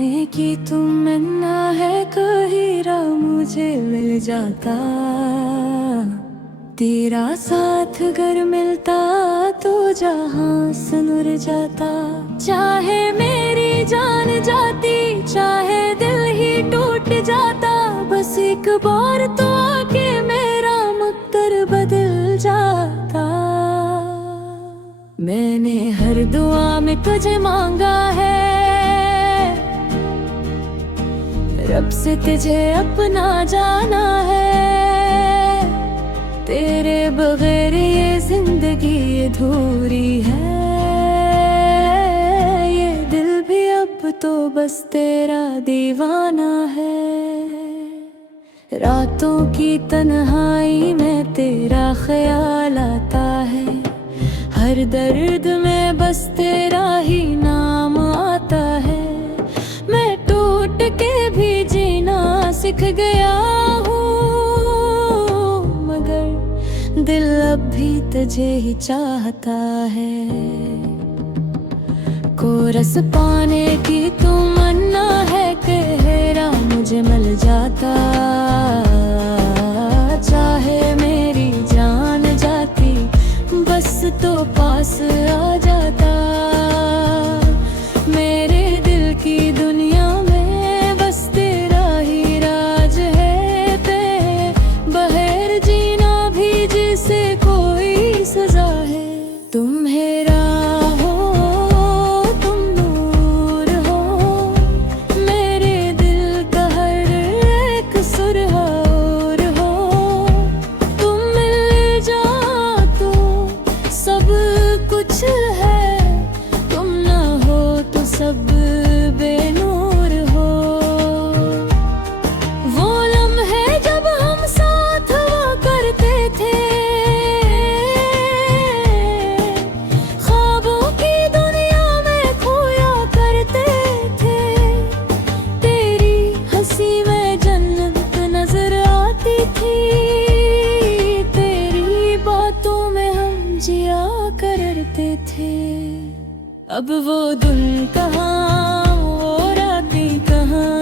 पाने की तमन्ना है, कहीं राह मुझे मिल जाता। तेरा साथ अगर मिलता तो जहां सुनुर जाता। चाहे मेरी जान जाती, चाहे दिल ही टूट जाता, बस एक बार तो आके मेरा मुक्तर बदल जाता। मैंने हर दुआ में तुझे मांगा है, रब से तुझे अपना जाना है। तेरे बगैर ये जिंदगी अधूरी है, ये दिल भी अब तो बस तेरा दीवाना है। रातों की तन्हाई में तेरा ख्याल आता है, हर दर्द में बस तेरा ही नाम आता है। मैं टूट के भी जीना सीख गया हूँ, मगर दिल अब भी तुझे ही चाहता है। कोरस पाने की तमन्ना है, कहरा मुझे मिल जाता। चाहे मेरी जान जाती, बस तो पास आ जाता। मेरे दिल की दुनिया में बस तेरा ही राज है। तेरे बगैर जीना भी जिसे कोई सजा है। तुम मेरा हो, तुम नूर हो, मेरे दिल का हर एक सुरहार हो। तुम मिल जाओ तो सब कुछ है, तुम ना हो तो सब बेनूर हो। वो लम्हे जब हम साथ हुआ करते थे, ख्वाबों की दुनिया में खोया करते थे। तेरी हंसी में जन्नत नजर आती थी, तेरी बातों में हम जिया करते थे। अब वो दिन कहाँ, वो रातें कहाँ,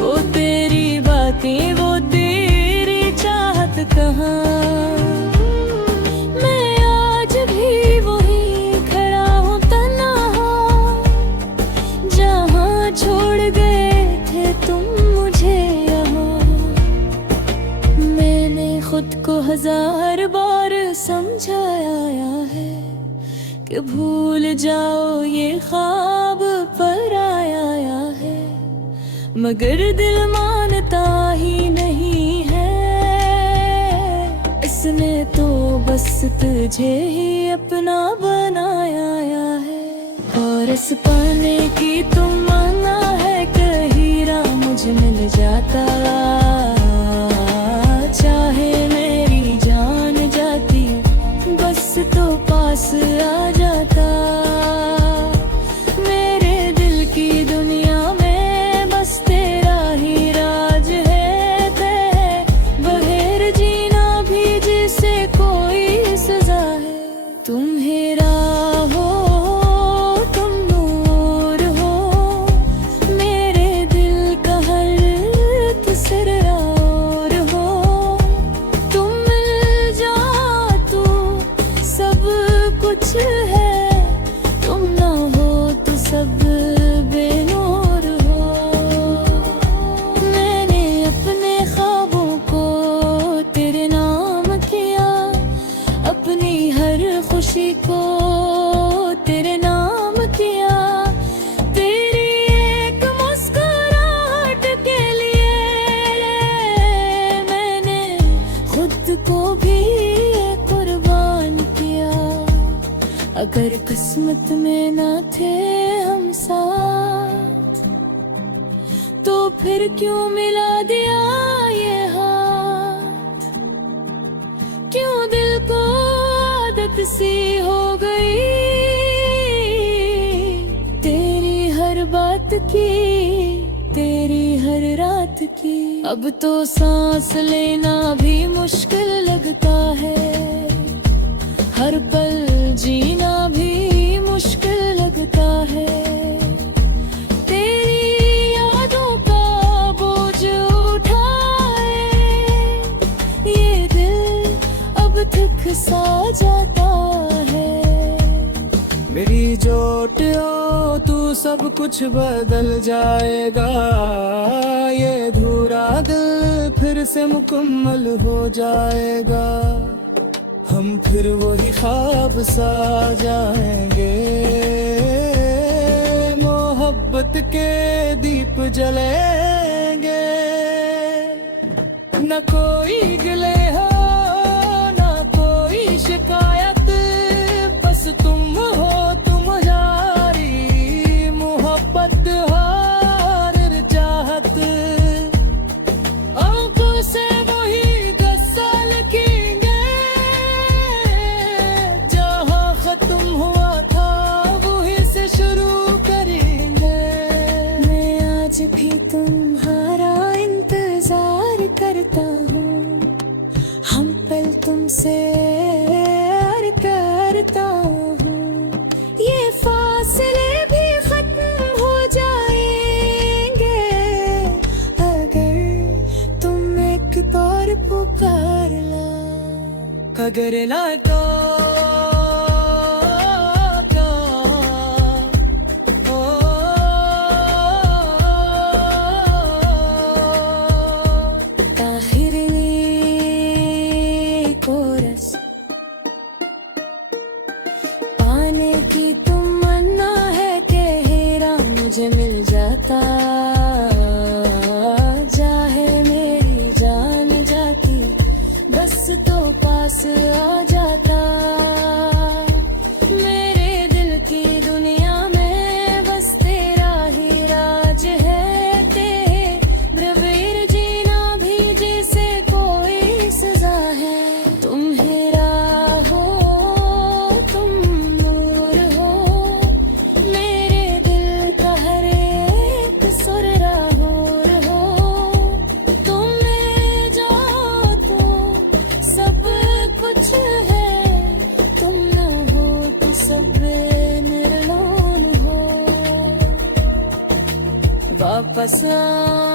वो तेरी बातें, वो तेरी चाहत कहाँ। मैं आज भी वही खड़ा हूँ तन्हा, जहाँ छोड़ गए थे तुम मुझे यहाँ। मैंने खुद को 1000 बार समझाया है कि भूल जाओ ये ख्वाब पर आया है, मगर दिल मानता ही नहीं है। इसने तो बस तुझे ही अपना बनाया है। और इस पाने की तमन्ना है, कहीं राह मुझे मिल जाता। चाहे मेरी जान जाती, बस तो पास आ जाता। मेरे दिल की दुनिया में बस तेरा ही राज है। तेरे बगैर जीना भी जिसे कोई सजा है। तुम मेरा हो, तुम नूर हो, मेरे दिल का हर तसरार हो। तुम मिल जाओ तो सब कुछ है, तुम ना हो तो सब बेनूर हो। मैंने अपने ख्वाबों को तेरे नाम किया, अपनी हर खुशी को तेरे नाम किया। तेरी एक मुस्कुराहट के लिए मैंने खुद को भी कुर्बान किया। अगर किस्मत में ना थे हम साथ, तो फिर क्यों मिला दिया ये हाथ। क्यों दिल को आदत सी हो गई तेरी हर बात की, तेरी हर रात की। अब तो सांस लेना भी मुश्किल लगता है, हर पल जीना भी मुश्किल लगता है। तेरी जाता है। मेरी चोट हो तू सब कुछ बदल जाएगा, ये अधूरा दिल फिर से मुकम्मल हो जाएगा। हम फिर वही ख्वाब सा जाएंगे, मोहब्बत के दीप जलेंगे। न कोई गिले हो न कोई शिकायत, बस तुम हो तुम यारी, मोहब्बत और चाहत। आंखों से वही गस्सा लिखेंगे, जहाँ खत्म हुआ था वही से शुरू करेंगे। मैं आज भी तुम्हारा इंतजार करता हूँ, हम पल तुमसे प्यार करता हूँ। ये फासले भी खत्म हो जाएंगे, अगर तुम एक बार पुकार ला। अगर ना तो कोरस पाने की तमन्ना है कि हीरा मुझे मिल जाता, चाहे मेरी जान जाती बस तो पास आ जाता। मेरे दिल की दुनिया में बस तेरा ही राज है, तेरे बगैर जीना भी जैसे कोई सजा है। तुम हीरा हो तुम नूर हो, मेरे दिल का हर एक सुर राहूर हो। तुम में जाओ तो सब कुछ है, तुम ना हो तो सब निर्लोन हो। वापस आ